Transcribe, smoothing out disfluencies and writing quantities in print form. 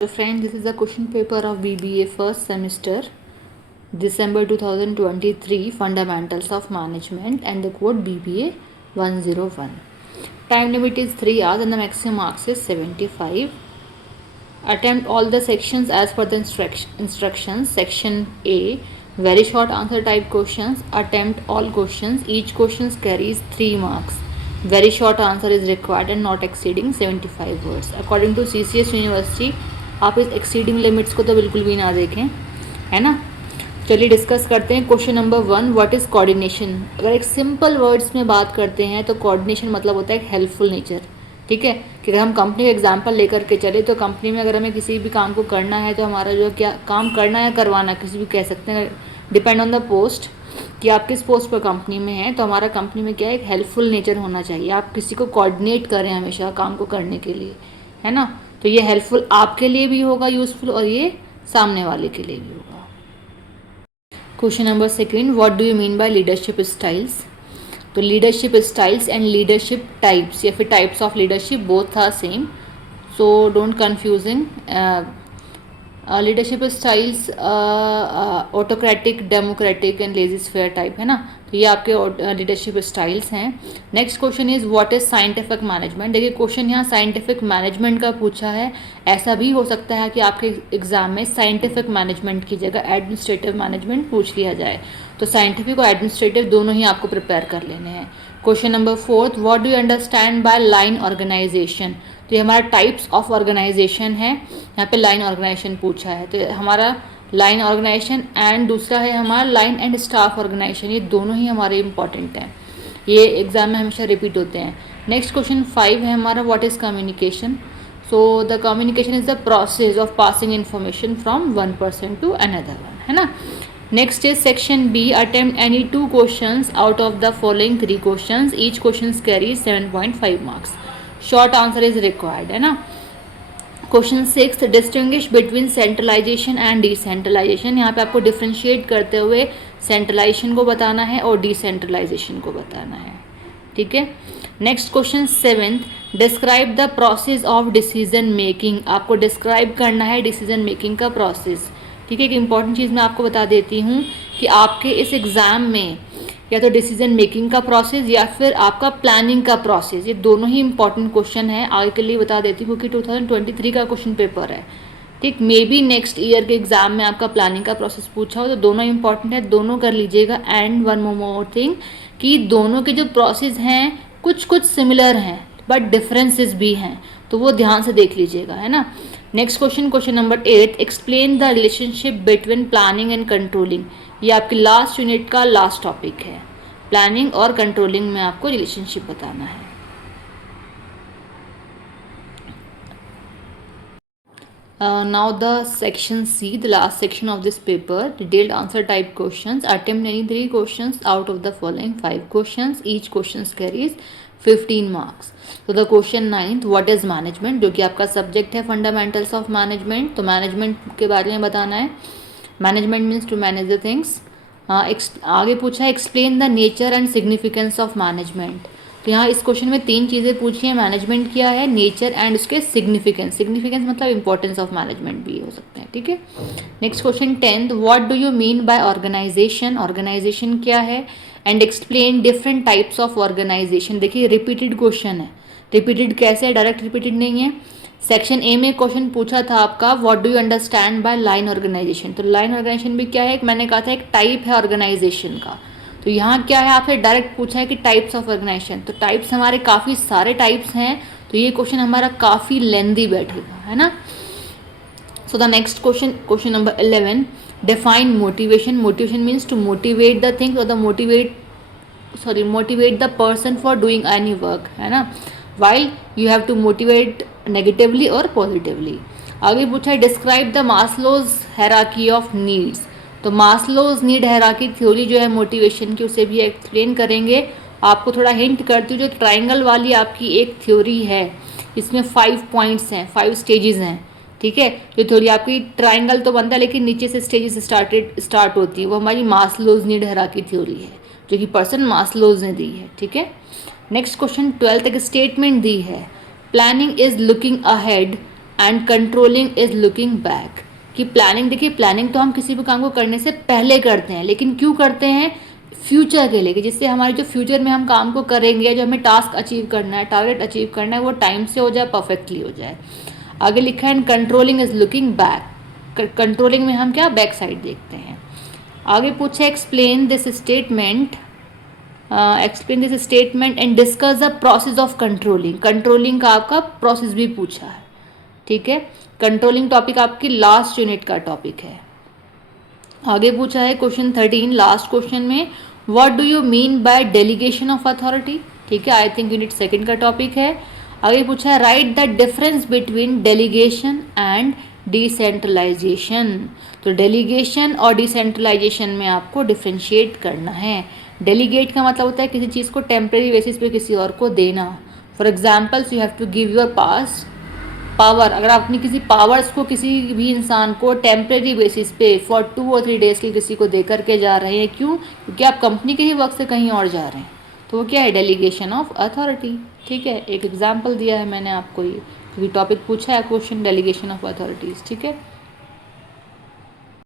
So friends, this is the question paper of BBA first semester, December 2023, Fundamentals of Management, and the code BBA 101. Time limit is 3 hours and the maximum marks is 75. Attempt all the sections as per the instructions. Section A, very short answer type questions. Attempt all questions. Each question carries 3 marks. Very short answer is required and not exceeding 75 words. According to CCS University, आप इस exceeding limits को तो बिल्कुल भी ना देखें, है ना। चलिए डिस्कस करते हैं। Question number 1, what is coordination. अगर एक सिंपल वर्ड्स में बात करते हैं तो कोऑर्डिनेशन मतलब होता है एक हेल्पफुल नेचर, ठीक है। कि अगर हम कंपनी का एग्जांपल लेकर के चले तो कंपनी में अगर हमें किसी भी काम को करना है तो हमारा जो क्या काम करना या करवाना, किसी भी कह सकते हैं, डिपेंड ऑन द पोस्ट कि आप किस पोस्ट पर कंपनी में हैं, तो हमारा कंपनी में क्या है, एक हेल्पफुल नेचर होना चाहिए। आप किसी को कोऑर्डिनेट करें हमेशा काम को करने के लिए, है ना। तो ये हेल्पफुल आपके लिए भी होगा यूजफुल, और ये सामने वाले के लिए भी होगा। Question number 2, what do you mean by leadership styles. तो leadership styles and leadership types या फिर types of leadership both are same, so don't confusing. Leadership styles autocratic, democratic and laissez faire type, है ना। तो ये आपके लीडरशिप स्टाइल्स हैं। Next question is what is scientific management. देखिए क्वेश्चन यहाँ साइंटिफिक मैनेजमेंट का पूछा है। ऐसा भी हो सकता है कि आपके एग्जाम में साइंटिफिक मैनेजमेंट की जगह एडमिनिस्ट्रेटिव मैनेजमेंट पूछ लिया जाए, तो साइंटिफिक और एडमिनिस्ट्रेटिव दोनों ही आपको प्रिपेयर कर लेने हैं। Question number 4, what do you understand by line organisation. तो ये हमारा टाइप्स ऑफ ऑर्गेनाइजेशन है, यहाँ पे लाइन ऑर्गेनाइजेशन पूछा है। तो हमारा लाइन ऑर्गेनाइजेशन एंड दूसरा है हमारा लाइन एंड स्टाफ ऑर्गेनाइजेशन, ये दोनों ही हमारे इंपॉर्टेंट हैं, ये एग्जाम में हमेशा रिपीट होते हैं। नेक्स्ट क्वेश्चन 5 है हमारा, what is communication. So the communication is the process of passing information from one person to another one, है ना। Next is section B, attempt any 2 questions out of the following 3 questions, each question carry 7.5 marks. Short answer is required, है ना। Question 6, distinguish between centralisation and decentralisation. यहाँ पे आपको differentiate करते हुए centralisation को बताना है और डिसेंट्रलाइजेशन को बताना है, ठीक है। Next question 7, describe the process of decision making. आपको डिस्क्राइब करना है डिसीजन मेकिंग का प्रोसेस, ठीक है। एक इंपॉर्टेंट चीज़ मैं आपको बता देती हूँ कि आपके इस एग्ज़ाम में या तो डिसीजन मेकिंग का प्रोसेस या फिर आपका प्लानिंग का प्रोसेस, ये दोनों ही इंपॉर्टेंट क्वेश्चन है। आगे के लिए बता देती हूँ क्योंकि 2023 का क्वेश्चन पेपर है, ठीक। मे बी नेक्स्ट ईयर के एग्जाम में आपका प्लानिंग का प्रोसेस पूछा हो, तो दोनों इंपॉर्टेंट है, दोनों कर लीजिएगा। एंड वन मोर थिंग कि दोनों के जो प्रोसेस हैं कुछ कुछ सिमिलर हैं बट डिफरेंसेस भी हैं, तो वो ध्यान से देख लीजिएगा, है ना। Next question, question number 8, explain the relationship between planning and controlling. ये आपकी लास्ट यूनिट का लास्ट टॉपिक है। प्लानिंग और कंट्रोलिंग में आपको रिलेशनशिप बताना है। Now the section C, the last section of this paper, detailed answer type questions. Attempt any 3 questions out of the following 5 questions. Each question carries 15 marks. So the question 9th, what is management, जो कि आपका subject है fundamentals of management. तो management के बारे में बताना है। Management means to manage the things. आगे पूछा है explain the nature and significance of management. तो यहाँ इस क्वेश्चन में 3 चीज़ें पूछी हैं, मैनेजमेंट क्या है, नेचर एंड उसके सिग्निफिकेंस। सिग्निफिकेंस मतलब इंपॉर्टेंस ऑफ मैनेजमेंट भी हो सकते हैं, ठीक है। Next question 10th, what do you mean by organisation. Organisation क्या है and explain different types of organisation. देखिए रिपीटेड क्वेश्चन है, रिपीटेड कैसे है, डायरेक्ट रिपीटेड नहीं है। सेक्शन ए में क्वेश्चन पूछा था आपका what do you understand by line organisation. तो लाइन ऑर्गेनाइजेशन भी क्या है, मैंने कहा था एक टाइप है ऑर्गेनाइजेशन का। तो यहाँ क्या है, आपसे डायरेक्ट पूछा है कि टाइप्स ऑफ ऑर्गेनाइजेशन। तो टाइप्स हमारे काफ़ी सारे टाइप्स हैं, तो ये क्वेश्चन हमारा काफ़ी लेंदी बैठेगा, है ना। So the next question, question number 11, define motivation. Motivation means to motivate the things और the motivate the person for doing any work, है ना। While you have to motivate negatively और पॉजिटिवली। आगे पूछा है describe the Maslow's hierarchy of needs. तो Maslow's need hierarchy theory जो है मोटिवेशन की, उसे भी एक्सप्लेन करेंगे। आपको थोड़ा हिंट करती हूँ, जो ट्राइंगल वाली आपकी एक थ्योरी है, इसमें 5 पॉइंट्स हैं, 5 स्टेजेस हैं, ठीक है। जो थ्योरी आपकी ट्राइंगल तो बनता है लेकिन नीचे से स्टेजेस स्टार्ट होती है, वो हमारी मास्लोज नीड हायरार्की थ्योरी है, जो कि पर्सन मास्लोज ने दी है, ठीक है। नेक्स्ट क्वेश्चन 12th, एक स्टेटमेंट दी है, planning is looking ahead and controlling is looking back. कि प्लानिंग, देखिए प्लानिंग तो हम किसी भी काम को करने से पहले करते हैं, लेकिन क्यों करते हैं? फ्यूचर के लिए, कि जिससे हमारे जो फ्यूचर में हम काम को करेंगे, जो हमें टास्क अचीव करना है, टारगेट अचीव करना है, वो टाइम से हो जाए, परफेक्टली हो जाए। आगे लिखा है controlling is looking back. Controlling में हम क्या बैक साइड देखते हैं। आगे पूछा explain this statement, explain this statement and discuss the process of controlling. Controlling का आपका प्रोसेस भी पूछा है, ठीक है। कंट्रोलिंग टॉपिक आपकी लास्ट यूनिट का टॉपिक है। आगे पूछा है क्वेश्चन 13, लास्ट क्वेश्चन में, what do you mean bye delegation of authority, ठीक है, आई थिंक यूनिट सेकंड का टॉपिक है। आगे पूछा है write the difference between delegation and decentralisation. तो डेलीगेशन और डिसेंट्रलाइजेशन में आपको डिफ्रेंशिएट करना है। डेलीगेट का मतलब होता है किसी चीज़ को टेम्प्रेरी बेसिस पे किसी और को देना। For examples you have to give your power. अगर आप अपनी किसी पावर्स को किसी भी इंसान को टेम्प्रेरी बेसिस पे फॉर 2 और 3 डेज़ के किसी को दे करके जा रहे हैं, क्यों? क्योंकि आप कंपनी के ही वर्क से कहीं और जा रहे हैं, तो वो क्या है? डेलीगेशन ऑफ अथॉरिटी, ठीक है। एक एग्जाम्पल दिया है मैंने आपको, ये क्योंकि टॉपिक पूछा है क्वेश्चन डेलीगेशन ऑफ अथॉरिटीज़, ठीक है।